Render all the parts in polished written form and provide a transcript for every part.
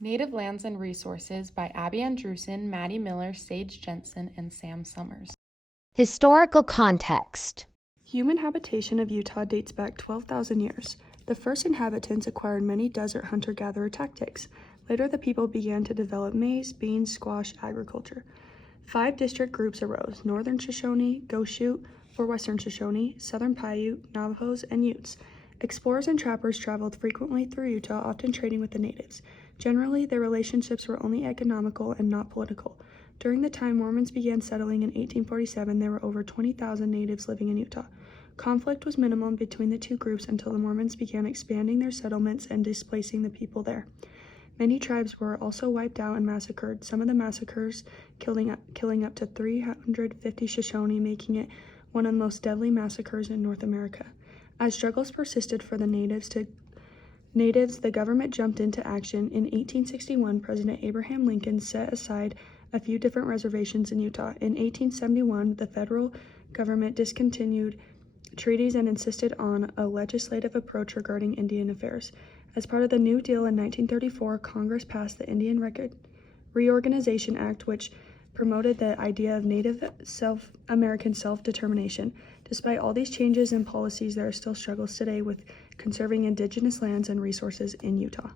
Native Lands and Resources by Abby Andrusen, Maddie Miller, Sage Jensen, and Sam Summers. Historical context. Human habitation of Utah dates back 12,000 years. The first inhabitants acquired many desert hunter-gatherer tactics. Later, the people began to develop maize, beans, squash, agriculture. 5 district groups arose: Northern Shoshone, Goshute, or Western Shoshone, Southern Paiute, Navajos, and Utes. Explorers and trappers traveled frequently through Utah, often trading with the natives. Generally, their relationships were only economical and not political. During the time Mormons began settling in 1847, there were over 20,000 natives living in Utah. Conflict was minimal between the two groups until the Mormons began expanding their settlements and displacing the people there. Many tribes were also wiped out and massacred, some of the massacres killing up to 350 Shoshone, making it one of the most deadly massacres in North America. As struggles persisted for the natives, the government jumped into action. In 1861, President Abraham Lincoln set aside a few different reservations in Utah. In 1871, the federal government discontinued treaties and insisted on a legislative approach regarding Indian affairs. As part of the New Deal in 1934, Congress passed the Indian Reorganization Act, which promoted the idea of Native American self-determination. Despite all these changes and policies, there are still struggles today with conserving indigenous lands and resources in Utah.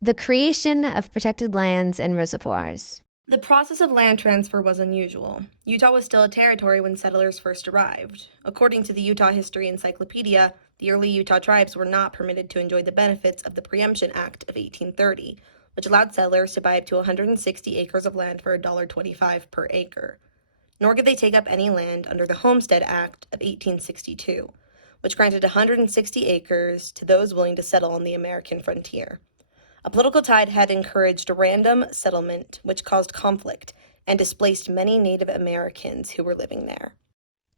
The creation of protected lands and reservoirs. The process of land transfer was unusual. Utah was still a territory when settlers first arrived. According to the Utah History Encyclopedia, the early Utah tribes were not permitted to enjoy the benefits of the Preemption Act of 1830, which allowed settlers to buy up to 160 acres of land for $1.25 per acre. Nor could they take up any land under the Homestead Act of 1862, which granted 160 acres to those willing to settle on the American frontier. A political tide had encouraged random settlement, which caused conflict and displaced many Native Americans who were living there.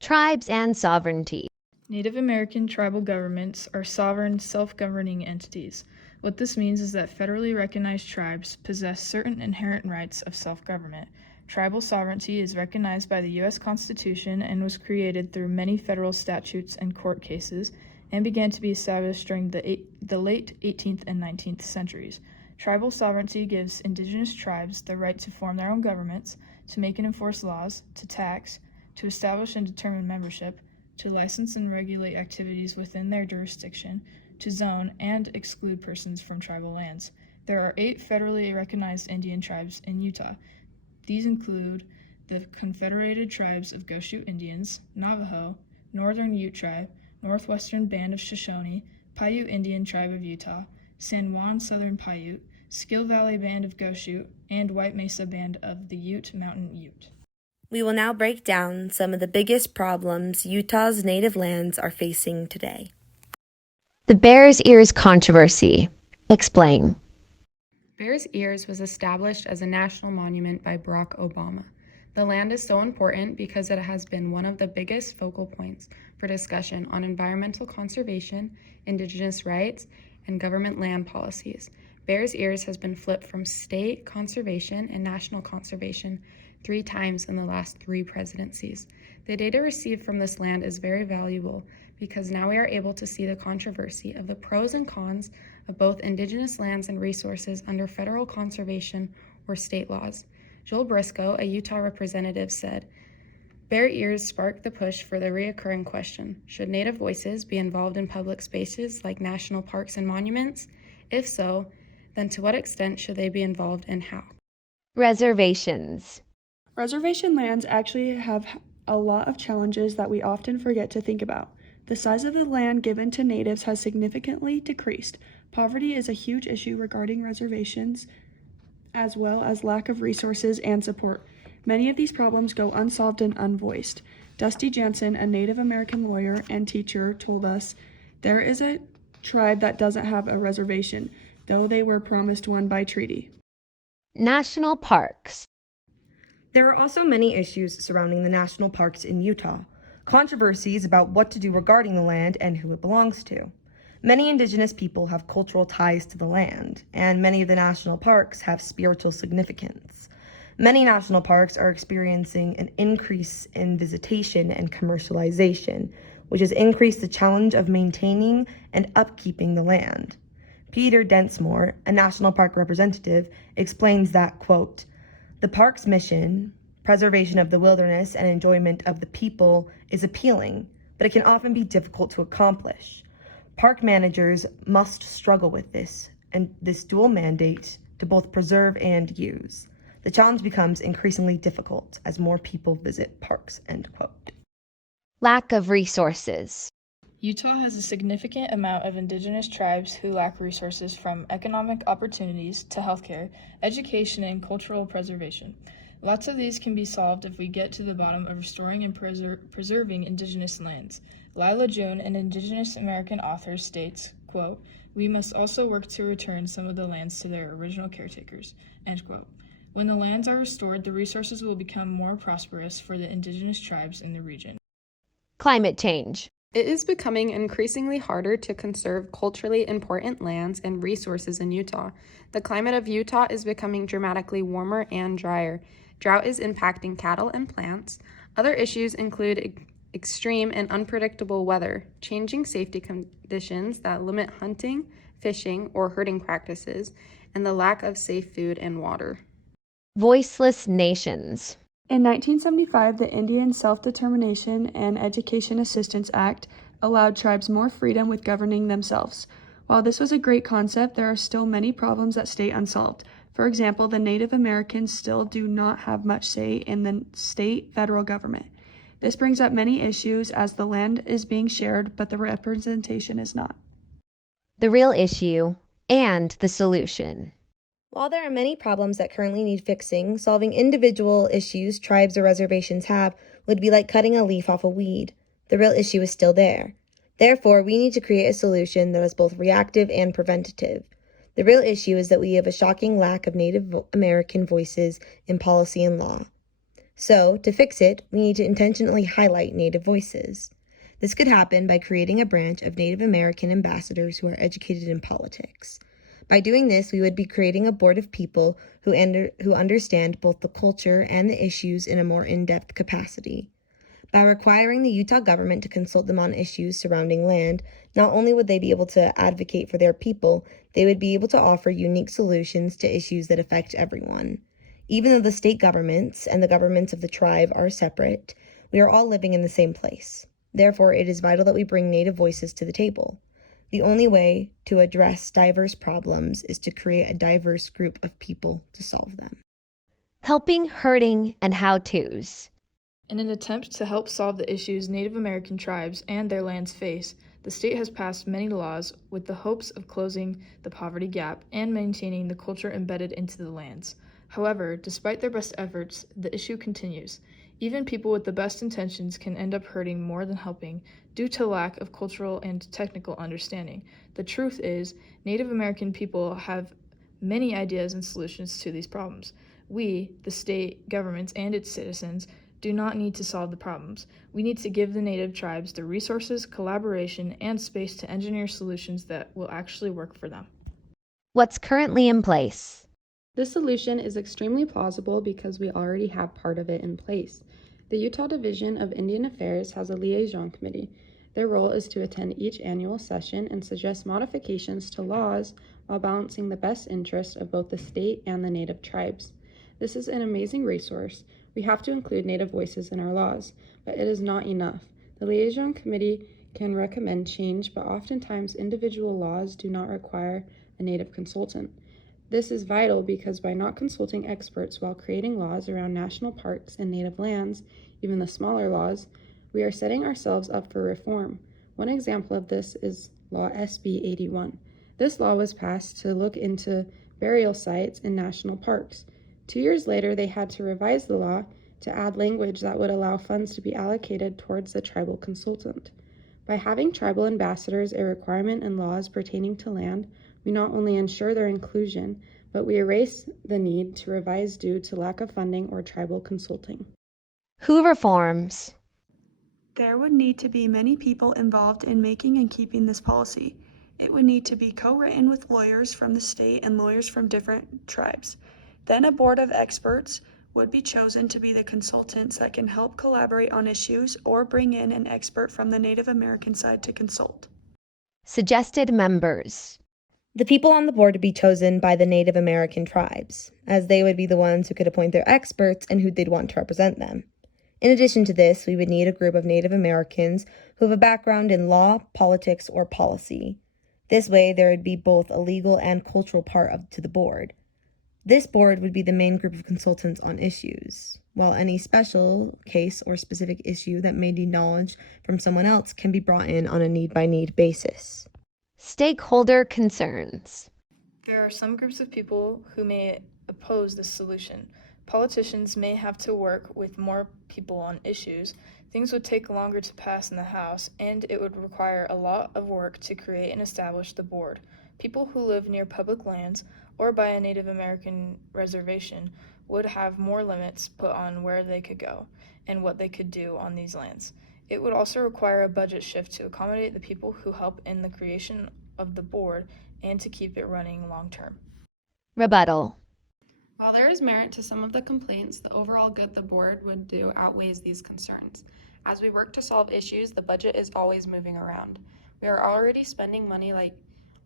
Tribes and sovereignty. Native American tribal governments are sovereign, self-governing entities. What this means is that federally recognized tribes possess certain inherent rights of self-government. Tribal sovereignty is recognized by the U.S. Constitution and was created through many federal statutes and court cases, and began to be established during the late 18th and 19th centuries. Tribal sovereignty gives indigenous tribes the right to form their own governments, to make and enforce laws, to tax, to establish and determine membership, to license and regulate activities within their jurisdiction, to zone and exclude persons from tribal lands. There are 8 federally recognized Indian tribes in Utah. These include the Confederated Tribes of Goshute Indians, Navajo, Northern Ute Tribe, Northwestern Band of Shoshone, Paiute Indian Tribe of Utah, San Juan Southern Paiute, Skill Valley Band of Goshute, and White Mesa Band of the Ute Mountain Ute. We will now break down some of the biggest problems Utah's native lands are facing today. The Bears Ears controversy. Explain. Bears Ears was established as a national monument by Barack Obama. The land is so important because it has been one of the biggest focal points for discussion on environmental conservation, indigenous rights, and government land policies. Bears Ears has been flipped from state conservation and national conservation 3 times in the last 3 presidencies. The data received from this land is very valuable because now we are able to see the controversy of the pros and cons of both indigenous lands and resources under federal conservation or state laws. Joel Briscoe, a Utah representative, said, "Bear Ears sparked the push for the reoccurring question, should Native voices be involved in public spaces like national parks and monuments? If so, then to what extent should they be involved and how?" Reservations. Reservation lands actually have a lot of challenges that we often forget to think about. The size of the land given to natives has significantly decreased. Poverty is a huge issue regarding reservations, as well as lack of resources and support. Many of these problems go unsolved and unvoiced. Dusty Jensen, a Native American lawyer and teacher, told us, "There is a tribe that doesn't have a reservation, though they were promised one by treaty." National parks. There are also many issues surrounding the national parks in Utah. Controversies about what to do regarding the land and who it belongs to. Many indigenous people have cultural ties to the land, and many of the national parks have spiritual significance. Many national parks are experiencing an increase in visitation and commercialization, which has increased the challenge of maintaining and upkeeping the land. Peter Densmore, a national park representative, explains that, quote, "The park's mission, preservation of the wilderness and enjoyment of the people, is appealing, but it can often be difficult to accomplish. Park managers must struggle with this dual mandate to both preserve and use. The challenge becomes increasingly difficult as more people visit parks," end quote. Lack of resources. Utah has a significant amount of indigenous tribes who lack resources from economic opportunities to healthcare, education, and cultural preservation. Lots of these can be solved if we get to the bottom of restoring and preserving indigenous lands. Lila June, an indigenous American author, states, quote, "We must also work to return some of the lands to their original caretakers," end quote. When the lands are restored, the resources will become more prosperous for the indigenous tribes in the region. Climate change. It is becoming increasingly harder to conserve culturally important lands and resources in Utah. The climate of Utah is becoming dramatically warmer and drier. Drought is impacting cattle and plants. Other issues include extreme and unpredictable weather, changing safety conditions that limit hunting, fishing, or herding practices, and the lack of safe food and water. Voiceless nations. In 1975, the Indian Self-Determination and Education Assistance Act allowed tribes more freedom with governing themselves. While this was a great concept, there are still many problems that stay unsolved. For example, the Native Americans still do not have much say in the state federal government. This brings up many issues as the land is being shared, but the representation is not. The real issue and the solution. While there are many problems that currently need fixing, solving individual issues tribes or reservations have would be like cutting a leaf off a weed. The real issue is still there. Therefore, we need to create a solution that is both reactive and preventative. The real issue is that we have a shocking lack of Native American voices in policy and law. So, to fix it, we need to intentionally highlight Native voices. This could happen by creating a branch of Native American ambassadors who are educated in politics. By doing this, we would be creating a board of people who understand both the culture and the issues in a more in-depth capacity. By requiring the Utah government to consult them on issues surrounding land, not only would they be able to advocate for their people, they would be able to offer unique solutions to issues that affect everyone. Even though the state governments and the governments of the tribe are separate, we are all living in the same place. Therefore, it is vital that we bring Native voices to the table. The only way to address diverse problems is to create a diverse group of people to solve them. Helping, hurting, and how-tos. In an attempt to help solve the issues Native American tribes and their lands face, the state has passed many laws with the hopes of closing the poverty gap and maintaining the culture embedded into the lands. However, despite their best efforts, the issue continues. Even people with the best intentions can end up hurting more than helping due to lack of cultural and technical understanding. The truth is, Native American people have many ideas and solutions to these problems. We, the state, governments, and its citizens, do not need to solve the problems. We need to give the Native tribes the resources, collaboration, and space to engineer solutions that will actually work for them. What's currently in place? This solution is extremely plausible because we already have part of it in place. The Utah Division of Indian Affairs has a liaison committee. Their role is to attend each annual session and suggest modifications to laws while balancing the best interests of both the state and the Native tribes. This is an amazing resource. We have to include Native voices in our laws, but it is not enough. The liaison committee can recommend change, but oftentimes individual laws do not require a Native consultant. This is vital because by not consulting experts while creating laws around national parks and native lands, even the smaller laws, we are setting ourselves up for reform. One example of this is Law SB 81. This law was passed to look into burial sites in national parks. 2 years later, they had to revise the law to add language that would allow funds to be allocated towards the tribal consultant. By having tribal ambassadors a requirement in laws pertaining to land, we not only ensure their inclusion, but we erase the need to revise due to lack of funding or tribal consulting. Who reforms? There would need to be many people involved in making and keeping this policy. It would need to be co-written with lawyers from the state and lawyers from different tribes. Then a board of experts would be chosen to be the consultants that can help collaborate on issues or bring in an expert from the Native American side to consult. Suggested members. The people on the board would be chosen by the Native American tribes, as they would be the ones who could appoint their experts and who they'd want to represent them. In addition to this, we would need a group of Native Americans who have a background in law, politics, or policy. This way, there would be both a legal and cultural part to the board. This board would be the main group of consultants on issues, while any special case or specific issue that may need knowledge from someone else can be brought in on a need-by-need basis. Stakeholder concerns. There are some groups of people who may oppose this solution. Politicians may have to work with more people on issues, things would take longer to pass in the House, and it would require a lot of work to create and establish the board. People who live near public lands or by a Native American reservation would have more limits put on where they could go and what they could do on these lands. It would also require a budget shift to accommodate the people who help in the creation of the board and to keep it running long term. Rebuttal. While there is merit to some of the complaints, the overall good the board would do outweighs these concerns. As we work to solve issues, the budget is always moving around. We are already spending money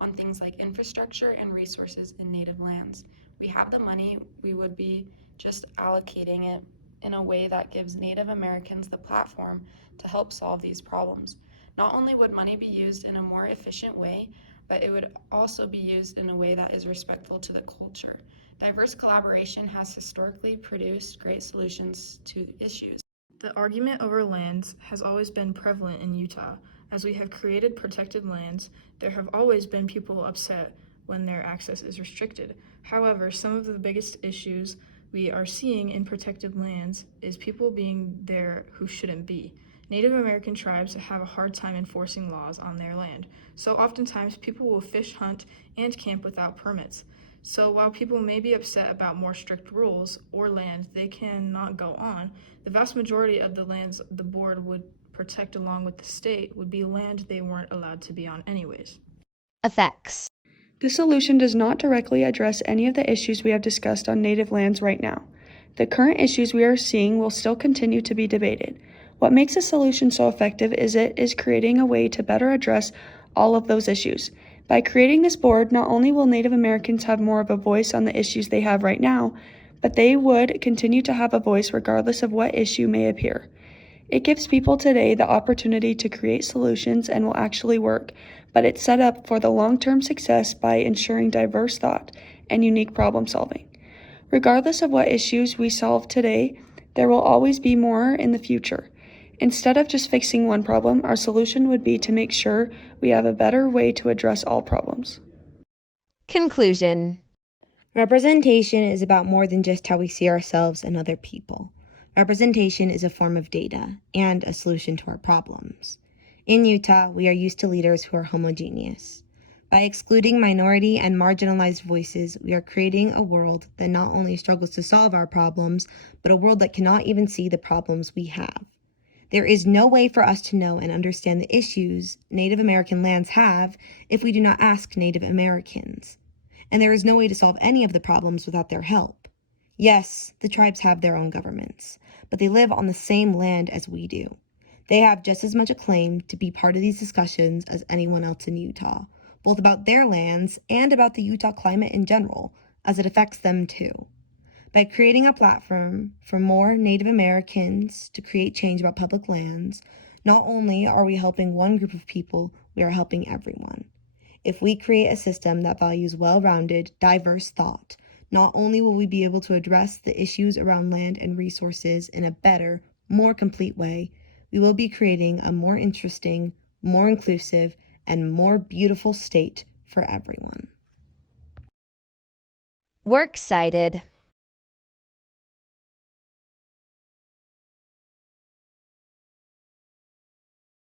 on things like infrastructure and resources in native lands. We have the money, we would be just allocating it in a way that gives Native Americans the platform to help solve these problems. Not only would money be used in a more efficient way, but it would also be used in a way that is respectful to the culture. Diverse collaboration has historically produced great solutions to issues. The argument over lands has always been prevalent in Utah. As we have created protected lands, there have always been people upset when their access is restricted. However, some of the biggest issues we are seeing in protected lands is people being there who shouldn't be. Native American tribes have a hard time enforcing laws on their land, so oftentimes people will fish, hunt, and camp without permits. So while people may be upset about more strict rules or land they cannot go on, the vast majority of the lands the board would protect along with the state would be land they weren't allowed to be on anyways. Effects. This solution does not directly address any of the issues we have discussed on native lands right now. The current issues we are seeing will still continue to be debated. What makes a solution so effective is it is creating a way to better address all of those issues. By creating this board, not only will Native Americans have more of a voice on the issues they have right now, but they would continue to have a voice regardless of what issue may appear. It gives people today the opportunity to create solutions and will actually work, but it's set up for the long-term success by ensuring diverse thought and unique problem solving. Regardless of what issues we solve today, there will always be more in the future. Instead of just fixing one problem, our solution would be to make sure we have a better way to address all problems. Conclusion. Representation is about more than just how we see ourselves and other people. Representation is a form of data and a solution to our problems. In Utah, we are used to leaders who are homogeneous. By excluding minority and marginalized voices, we are creating a world that not only struggles to solve our problems, but a world that cannot even see the problems we have. There is no way for us to know and understand the issues Native American lands have if we do not ask Native Americans. And there is no way to solve any of the problems without their help. Yes, the tribes have their own governments, but they live on the same land as we do. They have just as much a claim to be part of these discussions as anyone else in Utah, both about their lands and about the Utah climate in general, as it affects them too. By creating a platform for more Native Americans to create change about public lands, not only are we helping one group of people, we are helping everyone. If we create a system that values well-rounded, diverse thought, not only will we be able to address the issues around land and resources in a better, more complete way, we will be creating a more interesting, more inclusive, and more beautiful state for everyone. Works cited.